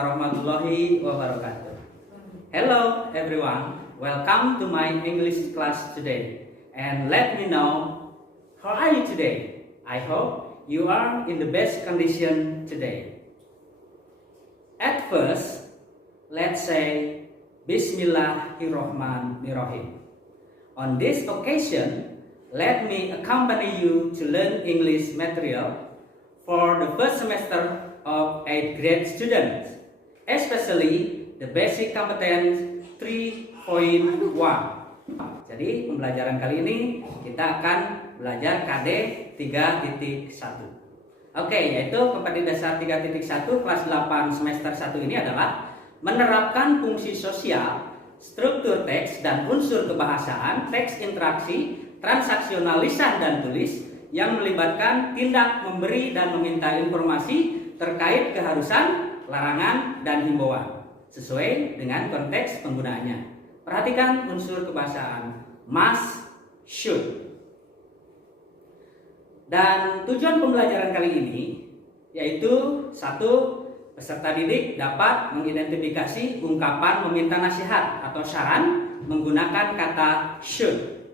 warahmatullahi wabarakatuh. Hello everyone, welcome to my English class today. And let me know, how are you today? I hope you are in the best condition today. At first, let's say Bismillahirrahmanirrahim. On this occasion, let me accompany you to learn English material for the first semester of 8th grade students, especially the basic competence 3.1. Jadi pembelajaran kali ini kita akan belajar KD 3.1. Oke, yaitu kompetensi dasar 3.1 kelas 8 semester 1 ini adalah menerapkan fungsi sosial, struktur teks dan unsur kebahasaan, teks interaksi, transaksional lisan dan tulis yang melibatkan tindak memberi dan meminta informasi terkait keharusan, larangan, dan himbauan sesuai dengan konteks penggunaannya. Perhatikan unsur kebahasaan must, should. Dan tujuan pembelajaran kali ini yaitu 1. Peserta didik dapat mengidentifikasi ungkapan meminta nasihat atau saran menggunakan kata should.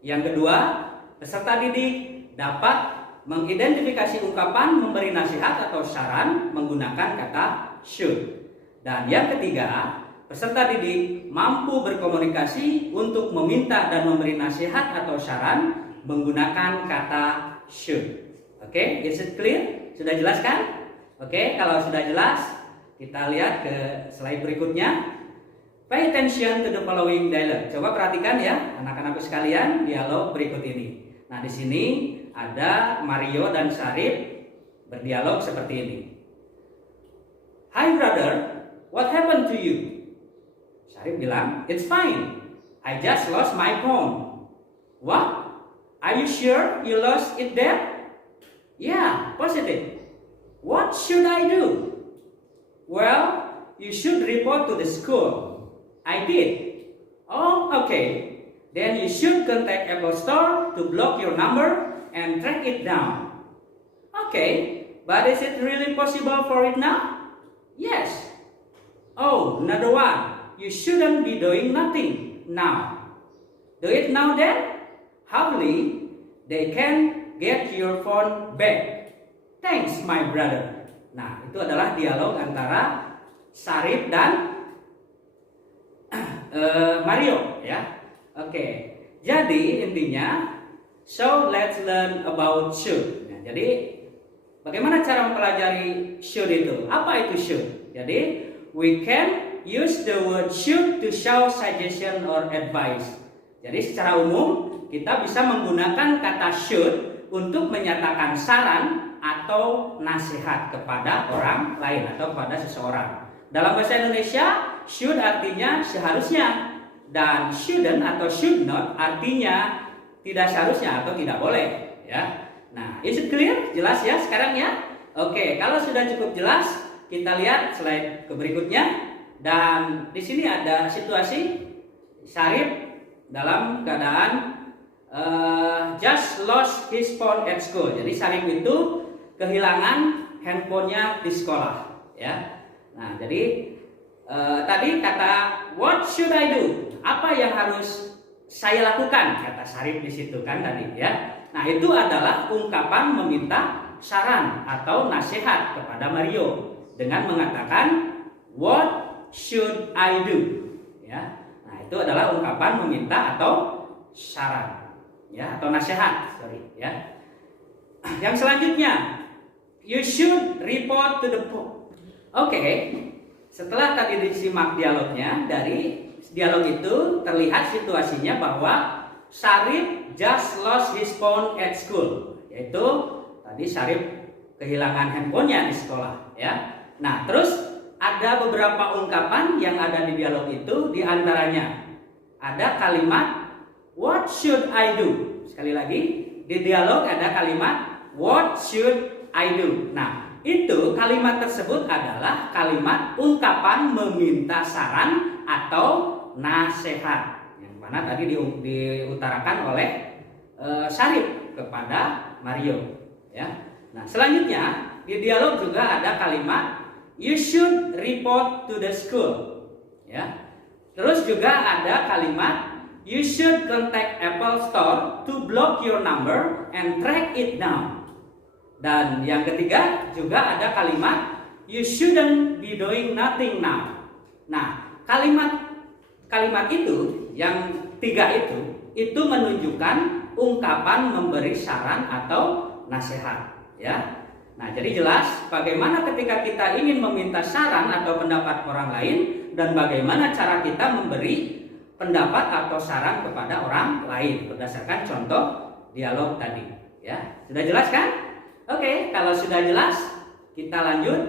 Yang kedua, peserta didik dapat mengidentifikasi ungkapan memberi nasihat atau saran menggunakan kata should. Dan yang ketiga, peserta didik mampu berkomunikasi untuk meminta dan memberi nasihat atau saran menggunakan kata should. Oke, is it clear? Sudah jelas kan? Oke, kalau sudah jelas, kita lihat ke slide berikutnya. Pay attention to the following dialogue. Coba perhatikan ya, anak-anakku sekalian, dialog berikut ini. Nah, di sini ada Mario dan Syarif berdialog seperti ini. Hi brother, what happened to you? Syarif bilang, it's fine. I just lost my phone. What? Are you sure you lost it there? Yeah, positive. What should I do? Well, you should report to the school. I did. Oh, okay. Then you should contact Apple Store to block your number and track it down. Okay, but is it really possible for it now? Yes. Oh, another one. You shouldn't be doing nothing now. Do it now then. Hopefully, they can get your phone back. Thanks, my brother. Nah, itu adalah dialog antara Syarif dan Mario, ya. Oke, jadi intinya, so let's learn about should. Nah, jadi bagaimana cara mempelajari should itu? Apa itu should? Jadi we can use the word should to show suggestion or advice. Jadi secara umum kita bisa menggunakan kata should untuk menyatakan saran atau nasihat kepada orang lain atau kepada seseorang. Dalam bahasa Indonesia, should artinya seharusnya. Dan shouldn't atau should not artinya tidak seharusnya atau tidak boleh, ya. Nah, is it clear? Jelas ya sekarang ya? Oke, kalau sudah cukup jelas, kita lihat slide ke berikutnya. Dan di sini ada situasi Syarif dalam keadaan just lost his phone at school. Jadi Syarif itu kehilangan handphonenya di sekolah, ya. Nah, jadi tadi kata what should I do? Apa yang harus saya lakukan? Kata Syarif di situ kan tadi ya. Nah, itu adalah ungkapan meminta saran atau nasihat kepada Mario dengan mengatakan what should I do? Ya. Nah, itu adalah ungkapan meminta atau saran ya atau nasihat, ya. Yang selanjutnya, you should report to the phone. Oke. Setelah tadi disimak dialognya, dari dialog itu terlihat situasinya bahwa Syarif just lost his phone at school. Yaitu tadi Syarif kehilangan handphonenya di sekolah, ya. Nah, terus ada beberapa ungkapan yang ada di dialog itu, di antaranya ada kalimat what should I do? Sekali lagi, di dialog ada kalimat what should I do? Nah, itu kalimat tersebut adalah kalimat ungkapan meminta saran atau nasihat yang mana tadi diutarakan oleh Syarif kepada Mario, ya. Nah, selanjutnya di dialog juga ada kalimat you should report to the school. Ya. Terus juga ada kalimat you should contact Apple Store to block your number and track it down. Dan yang ketiga juga ada kalimat you shouldn't be doing nothing now. Nah, kalimat itu yang tiga itu menunjukkan ungkapan memberi saran atau nasihat, ya. Nah, jadi jelas bagaimana ketika kita ingin meminta saran atau pendapat orang lain dan bagaimana cara kita memberi pendapat atau saran kepada orang lain berdasarkan contoh dialog tadi, ya. Sudah jelas kan? Oke, kalau sudah jelas, kita lanjut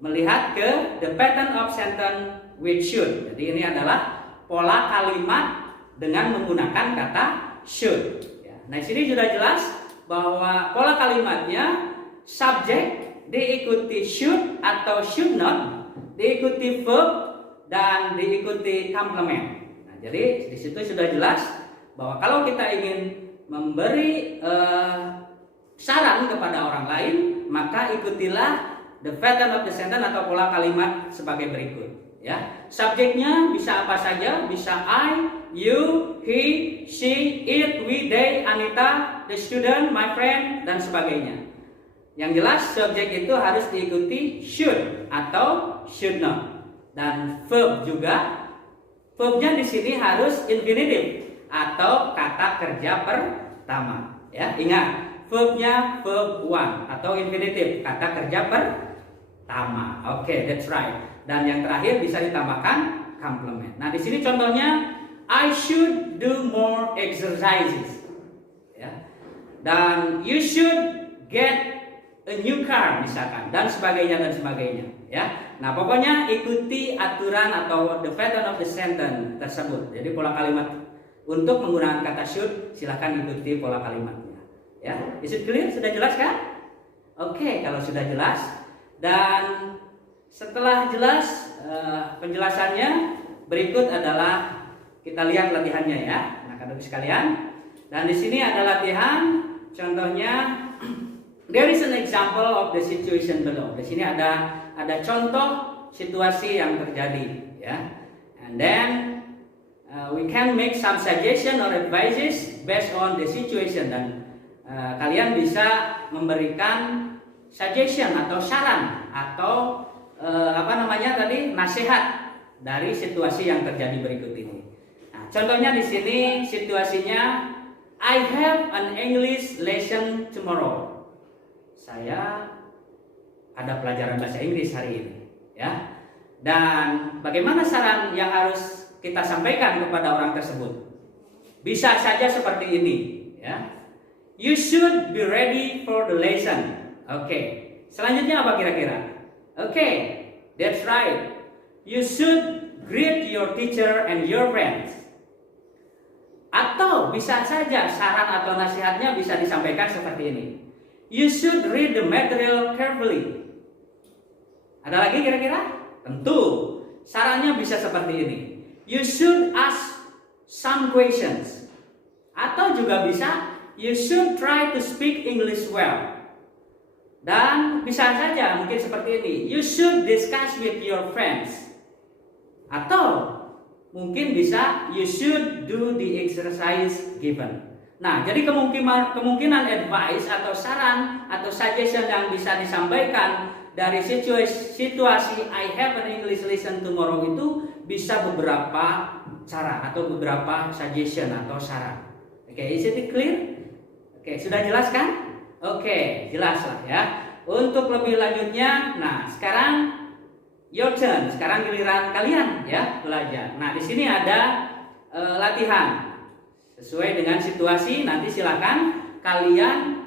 melihat ke the pattern of sentence with should. Jadi ini adalah pola kalimat dengan menggunakan kata should. Ya. Nah, di sini sudah jelas bahwa pola kalimatnya subjek diikuti should atau should not, diikuti verb dan diikuti complement. Nah, jadi di situ sudah jelas bahwa kalau kita ingin memberi saran kepada orang lain, maka ikutilah the pattern of the sentence atau pola kalimat sebagai berikut. Ya, subjeknya bisa apa saja, bisa I, you, he, she, it, we, they, Anita, the student, my friend, dan sebagainya. Yang jelas subjek itu harus diikuti should atau should not. Dan verb juga, verbnya di sini harus infinitive atau kata kerja pertama. Ya, ingat verbnya verb one atau infinitive kata kerja pertama. Oke, that's right. Dan yang terakhir bisa ditambahkan complement. Nah, di sini contohnya I should do more exercises. Ya. Dan you should get a new car misalkan dan sebagainya dan sebagainya, ya. Nah, pokoknya ikuti aturan atau the pattern of the sentence tersebut. Jadi pola kalimat untuk menggunakan kata should silakan ikuti pola kalimatnya, ya. Is it clear? Sudah jelas kan? Oke, kalau sudah jelas dan setelah jelas penjelasannya, berikut adalah kita lihat latihannya, ya, anak-anak sekalian. Dan di sini ada latihan, contohnya there is an example of the situation below. Di sini ada contoh situasi yang terjadi, ya. And then we can make some suggestion or advices based on the situation. Dan kalian bisa memberikan suggestion atau saran atau nasihat dari situasi yang terjadi berikut ini. Nah, contohnya di sini situasinya I have an English lesson tomorrow. Saya ada pelajaran bahasa Inggris hari ini, ya. Dan bagaimana saran yang harus kita sampaikan kepada orang tersebut? Bisa saja seperti ini, ya. You should be ready for the lesson. Oke. Selanjutnya apa kira-kira? Oke, that's right. You should greet your teacher and your friends. Atau bisa saja saran atau nasihatnya bisa disampaikan seperti ini. You should read the material carefully. Ada lagi kira-kira? Tentu. Sarannya bisa seperti ini. You should ask some questions. Atau juga bisa, you should try to speak English well. Dan bisa saja mungkin seperti ini. You should discuss with your friends. Atau mungkin bisa you should do the exercise given. Nah, jadi kemungkinan advice atau saran atau suggestion yang bisa disampaikan dari situasi I have an English lesson tomorrow itu bisa beberapa cara atau beberapa suggestion atau saran. Oke, is it clear? Oke, sudah jelas kan? Oke, jelas lah ya. Untuk lebih lanjutnya, nah sekarang your turn. Sekarang giliran kalian ya belajar. Nah, di sini ada latihan sesuai dengan situasi. Nanti silakan kalian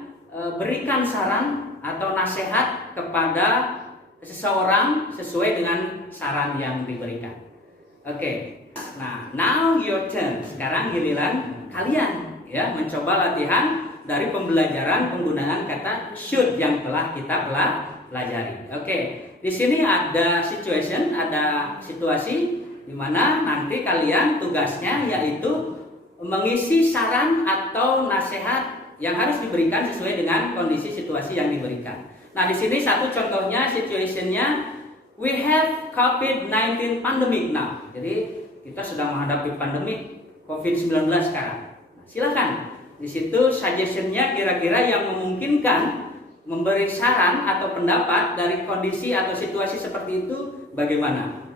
berikan saran atau nasihat kepada seseorang sesuai dengan saran yang diberikan. Oke. Nah, now your turn. Sekarang giliran kalian ya mencoba latihan dari pembelajaran penggunaan kata should yang telah kita pelajari. Oke, di sini ada situation, ada situasi di mana nanti kalian tugasnya yaitu mengisi saran atau nasihat yang harus diberikan sesuai dengan kondisi situasi yang diberikan. Nah, di sini satu contohnya situationnya We have COVID-19 pandemic now. Jadi kita sedang menghadapi pandemi COVID-19 sekarang. Nah, silakan. Di situ suggestion-nya kira-kira yang memungkinkan memberi saran atau pendapat dari kondisi atau situasi seperti itu bagaimana.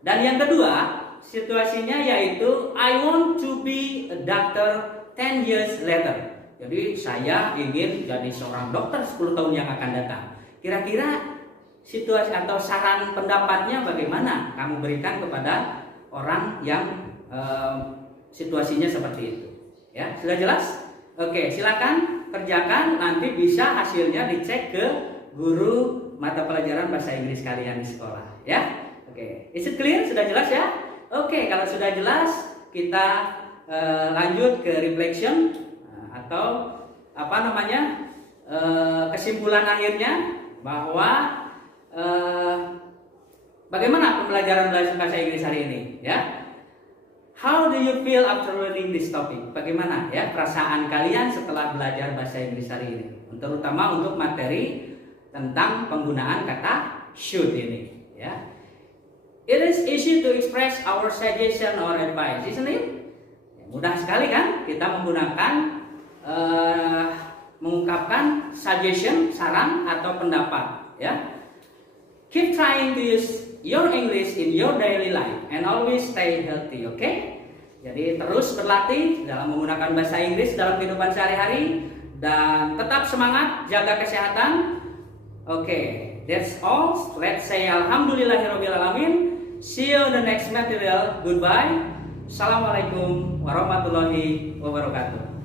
Dan yang kedua, situasinya yaitu I want to be a doctor 10 years later. Jadi saya ingin jadi seorang dokter 10 tahun yang akan datang. Kira-kira situasi atau saran pendapatnya bagaimana kamu berikan kepada orang yang situasinya seperti itu. Ya, sudah jelas? Oke, silakan kerjakan, nanti bisa hasilnya dicek ke guru mata pelajaran bahasa Inggris kalian di sekolah, ya. Oke, is it clear? Sudah jelas ya? Oke, kalau sudah jelas kita lanjut ke reflection atau apa namanya kesimpulan akhirnya bahwa bagaimana pembelajaran bahasa Inggris hari ini, ya? How do you feel after learning this topic? Bagaimana ya perasaan kalian setelah belajar bahasa Inggris hari ini? Terutama untuk materi tentang penggunaan kata should ini, ya. It is easy to express our suggestion or advice, isn't it? Ya, mudah sekali kan kita menggunakan mengungkapkan suggestion, saran atau pendapat, ya. Keep trying to use your English in your daily life and always stay healthy, okay? Jadi terus berlatih dalam menggunakan bahasa Inggris dalam kehidupan sehari-hari dan tetap semangat, jaga kesehatan. Okay, that's all. Let's say alhamdulillahirabbil alamin. See you in the next material. Goodbye. Assalamualaikum warahmatullahi wabarakatuh.